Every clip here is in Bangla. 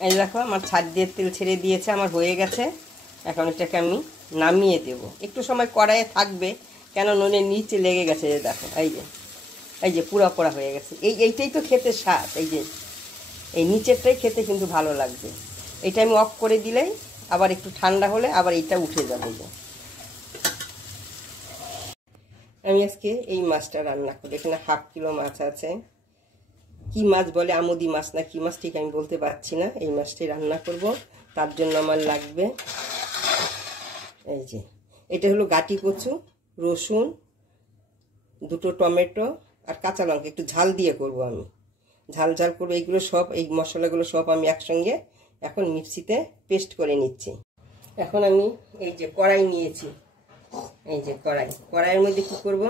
এই দেখো আমার ছাদ দিয়ে তেল ছেড়ে দিয়েছে, আমার হয়ে গেছে। এখন এটাকে আমি নামিয়ে দেব। একটু সময় কড়াইয়ে থাকবে, কেন নুনের নিচে লেগে গেছে। দেখো এই যে পুরা পোড়া হয়ে গেছে। এইটাই তো খেতে স্বাদ। এই নিচেরটাই খেতে কিন্তু ভালো লাগবে। এটা আমি অফ করে দিলেই আবার একটু ঠান্ডা হলে আবার এইটা উঠে যাবে। আমি আজকে এই মাছটা রান্না করি। এখানে 1/2 কিলো মাছ আছে। কি মাছ বলে, আমুদি মাছ না কি মাছ ঠিক আমি বলতে পারছি না। এই মাছটি রান্না করব, তার জন্য আমার লাগবে এই যে এটা হলো গাটি কচু, রসুন, 2টো টমেটো আর কাঁচা লঙ্কা। একটু ঝাল দিয়ে করব আমি, ঝাল করবো। এইগুলো সব, এই মশলাগুলো সব আমি একসঙ্গে এখন মিক্সিতে পেস্ট করে নিচ্ছি। এখন আমি এই যে কড়াই নিয়েছি, এই যে কড়াইয়ের মধ্যে কি করব,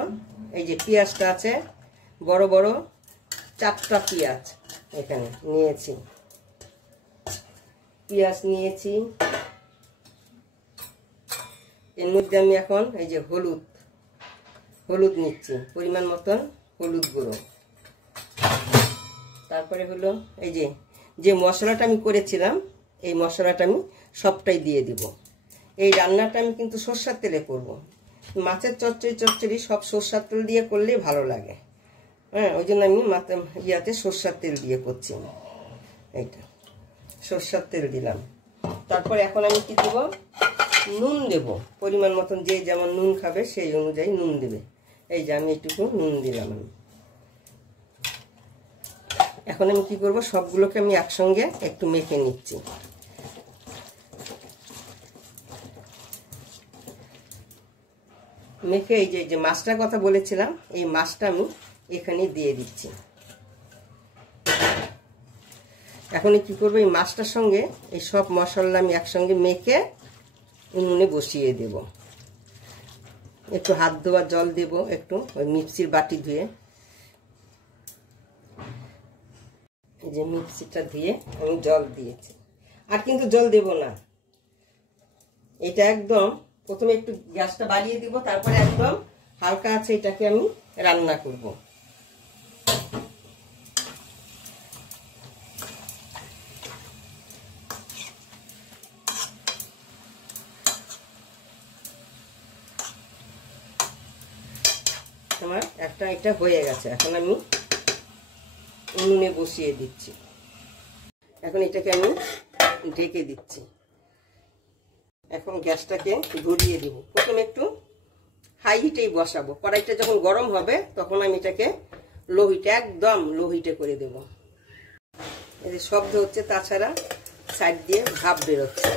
এই যে পেঁয়াজটা আছে, বড় বড় 4টা পেঁয়াজ এখানে নিয়েছি। পেঁয়াজ নিয়েছি, এর মধ্যে আমি এখন এই যে হলুদ নিচ্ছি, পরিমাণ মতন হলুদ গুঁড়ো। তারপরে হলো এই যে মশলাটা আমি করেছিলাম, এই মশলাটা আমি সবটাই দিয়ে দিব। এই রান্নাটা আমি কিন্তু সরষের তেলে করব। মাছের চচ্চড়ি সব সরষের তেল দিয়ে করলেই ভালো লাগে। হ্যাঁ, ওই জন্য আমি ইয়াতে সরষের তেল দিয়ে করছি। এইটা সরষের তেল দিলাম। তারপর এখন আমি কি দেবো, নুন দেব পরিমাণ মতন। যে যেমন নুন খাবে সেই অনুযায়ী নুন দেবে। এই যে আমি একটু নুন দিলাম। এখন আমি কি করব, সবগুলোকে আমি একসঙ্গে একটু মেখে নিচ্ছি। মেখে এই যে মাছটার কথা বলেছিলাম, এই মাছটা আমি এখানে দিয়ে দিচ্ছি। এখন কি করবো, এই মাছটার সঙ্গে এই সব মশলা আমি একসঙ্গে মেখে উনুনে বসিয়ে দেব। একটু হাত ধোয়া জল দেব, একটু ওই মিক্সির বাটি ধুয়ে। এই যে মিক্সিটা ধুয়ে আমি জল দিয়েছি, আর কিন্তু জল দেব না। এটা একদম প্রথমে একটু গ্যাসটা বাড়িয়ে দিব, তারপরে একদম হালকা আছে এটাকে আমি রান্না করব। আমার এটা হয়ে গেছে। এখন আমি উনুনে বসিয়ে দিচ্ছি। এখন এটাকে আমি ঢেকে দিচ্ছি। এখন গ্যাসটাকে ধরিয়ে দিব। প্রথমে একটু হাই হিটেই বসাবো। কড়াইটা যখন গরম হবে তখন আমি এটাকে লো হিটে, একদম লো হিটে করে দেব। এই যে শব্দ হচ্ছে, তাছাড়া সাইড দিয়ে ভাপ বেরোচ্ছে।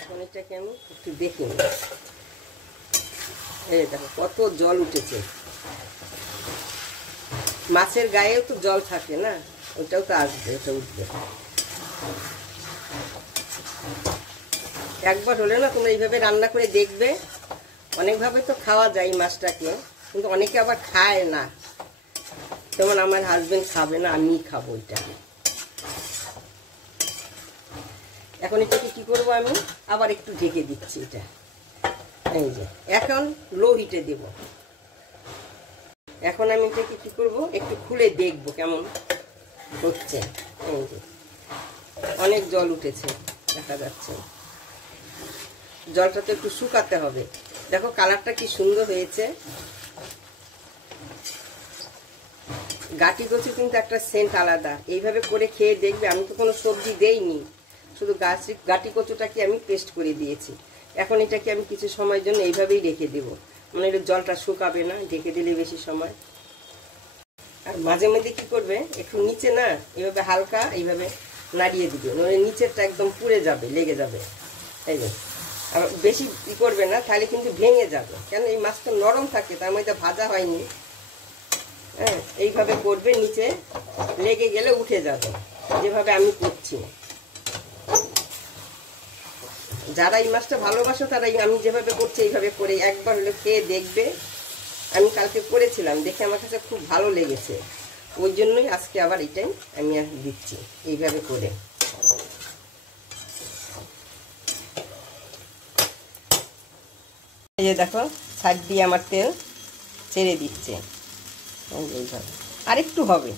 এখন এটাকে আমি একটু দেখে নিই। এই দেখো কত জল উঠেছে। মাছের গায়েও তো জল থাকে না, ওটাও তো আসবে, ওটা উঠবে। একবার হলে না তোমরা এইভাবে রান্না করে দেখবে। অনেকভাবে তো খাওয়া যায় মাছটাকে, কিন্তু অনেকে আবার খায় না। যেমন আমার হাজবেন্ড খাবে না, আমি খাবো এটাকে। এখন এটাকে কি করব, আমি আবার একটু ঢেকে দিচ্ছি। এটা এই যে এখন লো হিটে দেব। এখন আমি এটাকে কি করব, একটু খুলে দেখব কেমন হচ্ছে। এই যে অনেক জল উঠেছে, দেখা যাচ্ছে। জলটা তো একটু শুকাতে হবে। দেখো কালারটা কি সুন্দর হয়েছে। গাটি কচু কিন্তু একটা সেন্ট আলাদা। এইভাবে করে খেয়ে দেখবে। আমি তো কোনো সবজি দেইনি, শুধু গাটি কচুটাকে আমি পেস্ট করে দিয়েছি। এখন এটাকে আমি কিছু সময়ের জন্য এইভাবেই রেখে দেব। মানে এটা জলটা শুকাবে না ঢেকে দিলে বেশি সময়। আর মাঝে মাঝে কি করবে, একটু নিচে না এইভাবে হালকা এইভাবে নাড়িয়ে দিবে, নইলে নিচেরটা একদম পুড়ে যাবে, লেগে যাবে। এই যে আর বেশি ই করবে না, তাহলে কিন্তু ভেঙে যাবে। কেন এই মাছটা নরম থাকে, তার মধ্যে ভাজা হয়নি। হ্যাঁ, এইভাবে করবে, নিচে লেগে গেলে উঠে যাবে, যেভাবে আমি করছি। যারা এই মাছটা ভালোবাসো তারাই আমি যেভাবে করছি এইভাবে করে একবার হলে খেয়ে দেখবে। আমি কালকে করেছিলাম, দেখে আমার কাছে খুব ভালো লেগেছে। ওই জন্যই আজকে আবার এটাই আমি দিচ্ছি এইভাবে করে। এই যে দেখো সাইড দিয়ে আমার তেল ছেড়ে দিচ্ছে। এইভাবে আর একটু হবে।